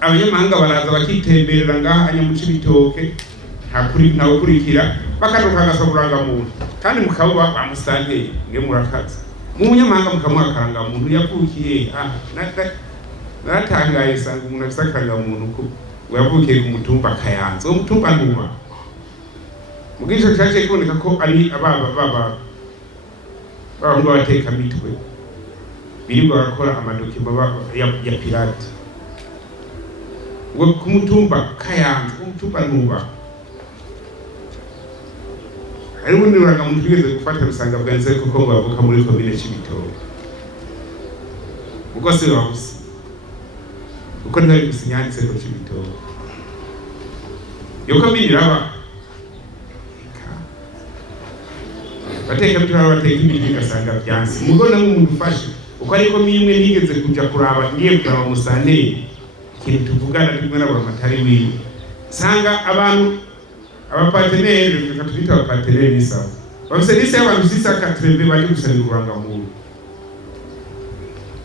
abanyamahanga baraza bakitemberera ngaha anyamuca ibitoke ntawe kurikira bakaduka agasoburangamuntu kandi mukaba bamusanteye nge murakaza mu munyamahanga mukamuha akarangamuntu yavukiye naratangaye sanga umuntu afise akarangamuntu ko yavukiye ku mutumba Kayanza uwo mutumba ntuba mugisho cyaje kuboneka ko ari ababa ngo bateka mitwe birirwa bakora amadokima ya pirate ku mutumba Kayanza umutumba ntuba ari ubundi uburangamuntu twigeze gufata rusanga bwanze kuko ngo bavuka muri komine Cibitoke ubwo se babuze uko ntari gusinyanditse ko Cibitoke yo komine iraba bateka mitwe bateka imiti gasanga byansi mugona nk'umuntu ufashe uko ariko mimwe nigeze kuja kuraba ngiye kuraba Musitanteri ikintu tuvugana rimwe n'abamatari wiwe sanga abantu abaparteneri tukatwita abaparteneri nisa bafise liste y'abantu 680 baje gusaba uburangamuntu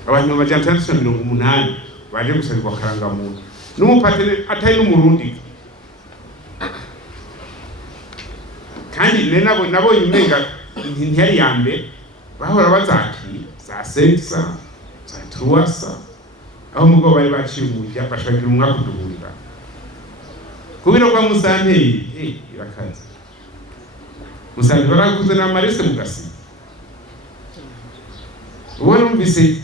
abantu bajana 380 baje gusaba akarangamuntu n'umuparteneri atari n'umurundi kandi nabo imenga ntiyari yambe bahora bazaki za sensa za truasa aho mugo bari baciye umujya bashakira umwaka kuduhurira kubira kwa Musitanteri irakaza Musitanteri barakuze na marese mugasi ubona mbise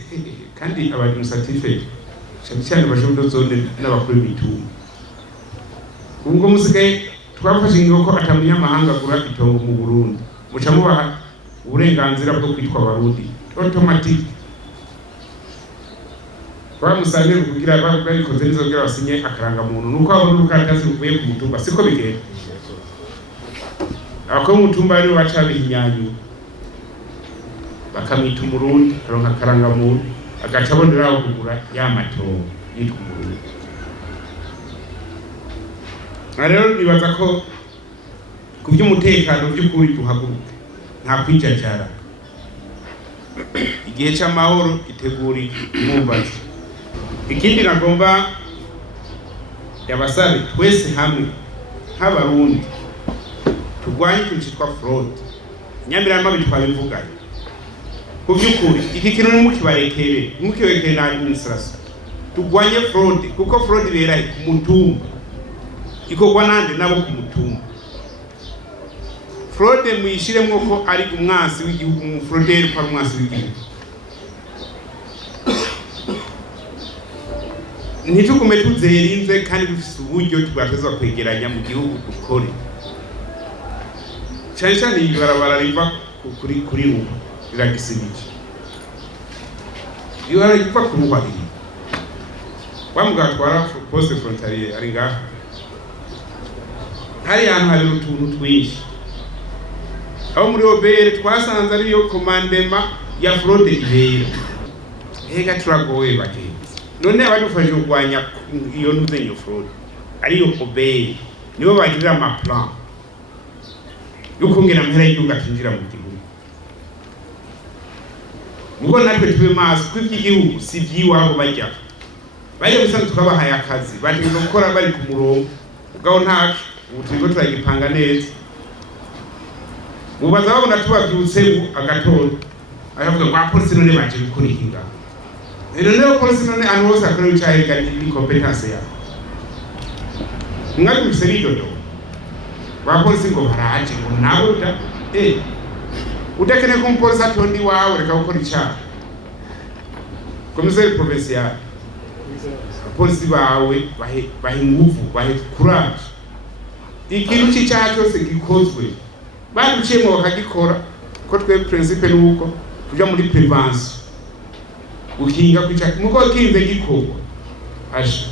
kandi abadministrative cyane bashoboye zone n'abakuru b'itumba ubwo musigaye twafashe ingo ko atamunyamahanga agura itongo mu Burundi muca mubaha uburenganzira bwo kwitwa abarundi automatic kwa Musitanteri kugira babikoze neza kugira basinye akarangamuntu nuko abona ukatazi uvuye ku mutumba siko bigenda abako mutumba ari baca binyanyu bakamita umurundi aronka akarangamuntu agaca aboneraho kugura ya matongo yitwa umurundi rero nibaza ko ku by'umutekano by'ukuri tuhaguruke nta kwijajara igihe cy'amahoro iteguri mwumbazi ikindi nagomba yabasabe twese hamwe nk'abarundi turwanye ikintu cyitwa fraud nyamirama bitwabivuganye ku by'ukuri iki kintu ntimukibarekere na administration turwanye fraud kuko fraud ibera ku mutumba ikorwa nande nabo ku mutumba fraud muyishiremwo ko ari umwasi w'igihugu mu fraudeur kwa umwasi w'igihugu ntitugume tuzerinze kandi dufise uburyo twateza kwegeranya mu gihugu dukore cyane ibarabara riva kuri ubu riragisibije iyo riva ku ruhari bamugatwara poste frontalier ari ngaha hari ahantu hari utuntu twinshi aho muri obere twasanze ariyo komandema ya fraude ibera hega turagoye bagenzi none abadufashe kurwanya iyo ntuzenyo fraude ariyo obere nibo bagirira amaplan yukongera mpera y'igihugu atinjira mu gihugu mugo natwe tube maso kw'igihugu si byiwabo bajya bari bisanzwe tukabahaye akazi batinze gukora bari ku murongo ubwo ntacu ubu turiko turagipanga neza mubaza babona tubabyutse agatondo aravuga ngo apolisi none baje gukora ihinga rero niyo polisi none ahantu hose akora icyahiga ni competence yawe mwabise bidodo bapolisi ngo baraje ngo nawe udakene ko umupolisi atondi wawe reka gukora icyaha komiseri provincial apolisi bawe bahe ingufu bahe courage ikintu cy'icyaha cyose gikozwe baduciyemo bakagikora ko twe principe nuko tuja muri prevention ukinga kwica muko kinze gikorwa asha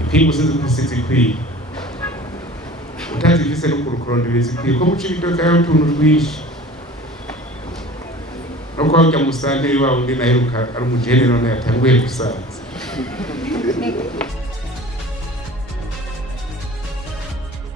ipingu sinzi kusitsi kwi utazifise no kurukurondebeza kwi ko muci bitoka yo tuntu rwishi no kwa ujya Musitanteri wawe ndi naheruka ari umujenero none yatanguye gusaza